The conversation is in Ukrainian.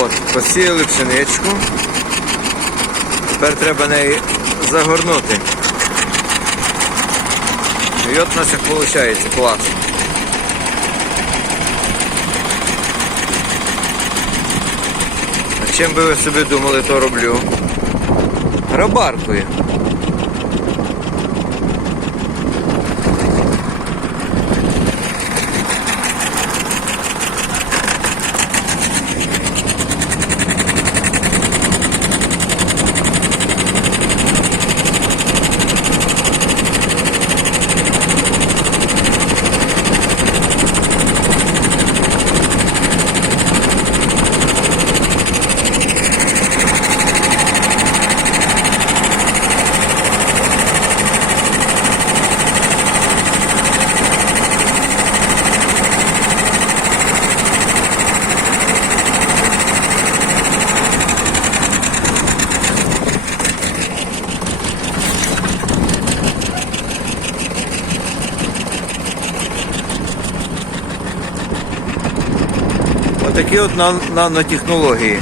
От, посіяли пшеничку. Тепер треба неї загорнути. І от у нас як виходить, клас. А чим би ви собі думали, то роблю? Рабаркою. Отакі от нанотехнології.